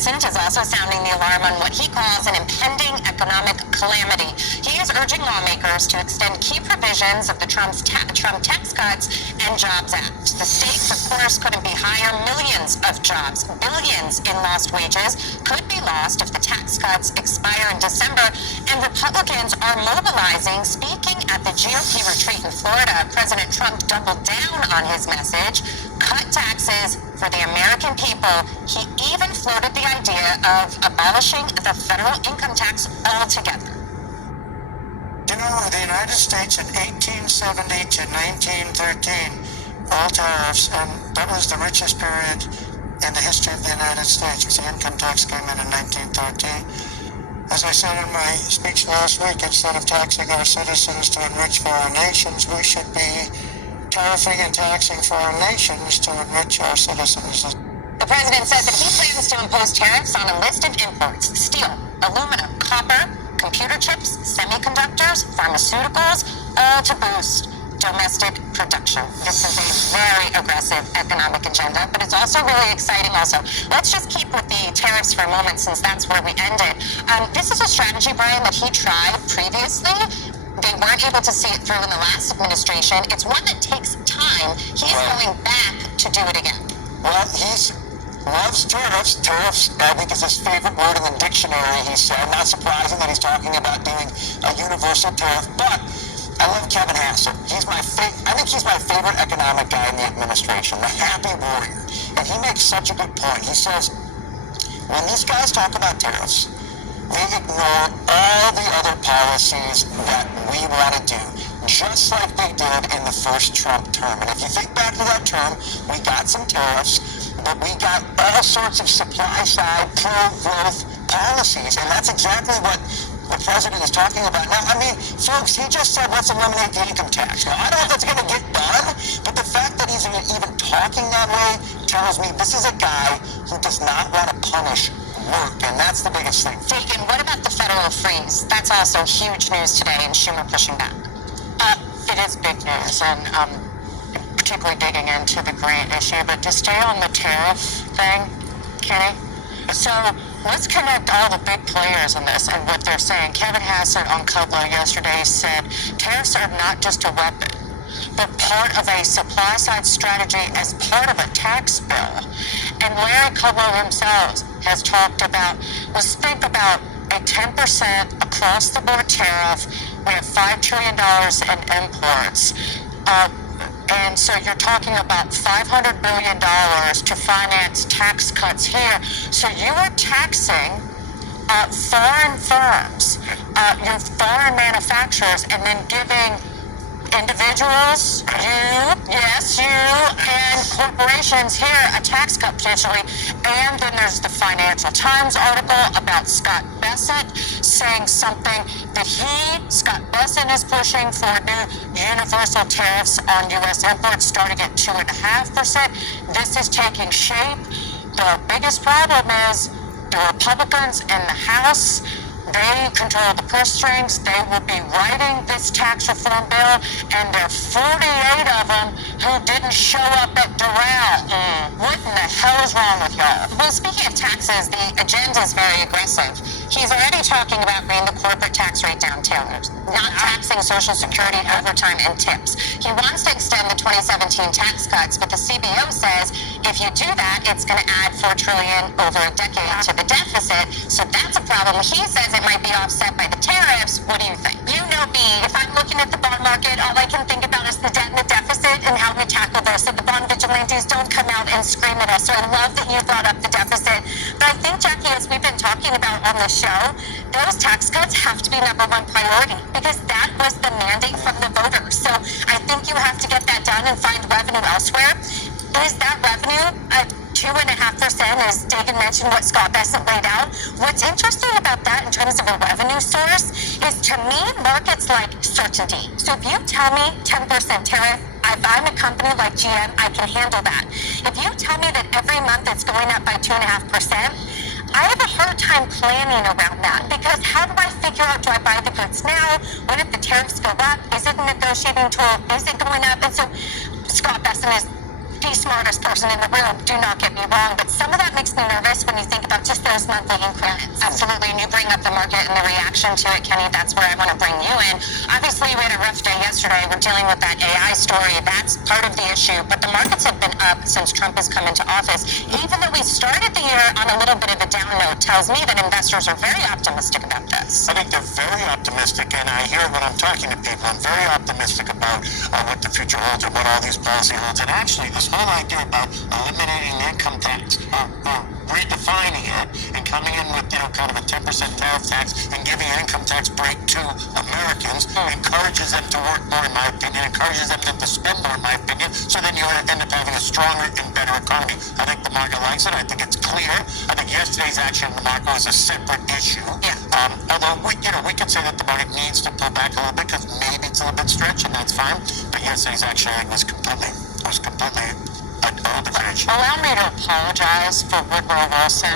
Bessent is also sounding the alarm on what he calls an impending economic calamity. He is urging lawmakers to extend key provisions of the Trump tax cuts and Jobs Act. The stakes, of course, couldn't be higher. Millions of jobs, billions in lost wages could be lost if the tax cuts expire in December, and Republicans are mobilizing. Speaking at the GOP retreat in Florida, President Trump doubled down on his message: cut taxes for the American people. He even floated the idea of abolishing the federal income tax altogether. You know, the United States in 1870 to 1913, all tariffs, and that was the richest period in the history of the United States, because the income tax came in 1913. As I said in my speech last week, instead of taxing our citizens to enrich foreign nations, we should be tariffing and taxing foreign nations to enrich our citizens. The president says that he plans to impose tariffs on a list of imports: steel, aluminum, copper, computer chips, semiconductors, pharmaceuticals, all to boost domestic production. This is a very aggressive economic agenda, but it's also really exciting also. Let's just keep with the tariffs for a moment, since that's where we ended. This is a strategy, Brian, that he tried previously. They weren't able to see it through in the last administration. It's one that takes time. He's going back to do it again. Well, he loves tariffs. Tariffs, I think, is his favorite word in the dictionary, he said. Not surprising that he's talking about doing a universal tariff, but I love Kevin Hassett. I think he's my favorite economic guy in the administration, the happy warrior. And he makes such a good point. He says, when these guys talk about tariffs, they ignore all the other policies that we want to do, just like they did in the first Trump term. And if you think back to that term, we got some tariffs, but we got all sorts of supply-side pro-growth policies, and that's exactly what the president is talking about. Now, I mean, folks, he just said, let's eliminate the income tax. Now, I don't know if that's going to get done, but the fact that he's even talking that way tells me this is a guy who does not want to punish work, and that's the biggest thing. Deacon, what about the federal freeze? That's also huge news today, and Schumer pushing back. It is big news, and particularly digging into the grant issue, but to stay on the tariff thing, Kenny, so let's connect all the big players in this and what they're saying. Kevin Hassett on Kudlow yesterday said tariffs are not just a weapon, but part of a supply-side strategy as part of a tax bill. And Larry Kudlow himself has talked about, let's think about a 10% across-the-board tariff. We have $5 trillion in imports. And so you're talking about $500 billion to finance tax cuts here. So you are taxing foreign firms, your foreign manufacturers, and then giving individuals, you, and corporations here a tax cut potentially. And then there's the Financial Times article about Scott Bessent saying something that Scott Bessent is pushing for new universal tariffs on U.S. imports starting at 2.5%. This is taking shape. The biggest problem is the Republicans in the House. They control the purse strings. They will be writing this tax reform bill, and there are 48 of them who didn't show up at Doral. What in the hell is wrong with y'all? Well, speaking of taxes, the agenda is very aggressive. He's already talking about bringing the corporate tax rate down, Taylor, not taxing Social Security, overtime, and tips. He wants to extend the 2017 tax cuts, but the CBO says if you do that, it's going to add $4 trillion over a decade to the deficit. So that's a problem. He says it might be offset by the tariffs. What do you think? You know me. If I'm looking at the bond market, all I can think about is the debt and the deficit and how we tackle this. So the bond vigilantes don't come out and scream at us. So I love that you brought up the deficit. But I think, Jackie, as we've been talking about on the show, those tax cuts have to be number one priority because that was the mandate from the voters. So I think you have to get that done and find revenue elsewhere. Is that revenue at 2.5%, as Dagan mentioned what Scott Bessent laid out? What's interesting about that in terms of a revenue source is, to me, markets like certainty. So if you tell me 10% tariff, if I'm a company like GM, I can handle that. If you tell me that every month it's going up by 2.5%, I have a hard time planning around that, because how do I figure out, do I buy the goods now? What if the tariffs go up? Is it a negotiating tool? Is it going up? And so Scott Bessent is the smartest person in the room, do not get me wrong, but some of that makes me nervous when you think about just those monthly increments. Absolutely, and you bring up the market and the reaction to it, Kenny. That's where I want to bring you in. Obviously, we had a rough day yesterday. We're dealing with that AI story. That's part of the issue, but the markets have been up since Trump has come into office. Even though we started the year on a little bit of a down note, tells me that investors are very optimistic about this. I think they're very optimistic, and I hear when I'm talking to people, I'm very optimistic about what the future holds and what all these policy holds. And actually, this whole idea about eliminating the income tax, redefining it, and coming in with kind of a 10% tariff tax and giving an income tax break to Americans encourages them to work more, in my opinion, encourages them to spend more, in my opinion. So then you end up having a stronger and better economy. I think the market likes it. I think it's clear. I think yesterday's action in the market was a separate issue. Yeah. Although we could say that the market needs to pull back a little bit because maybe it's a little bit stretched, and that's fine. But yesterday's action was completely a different issue. Allow me to apologize for Woodrow Wilson.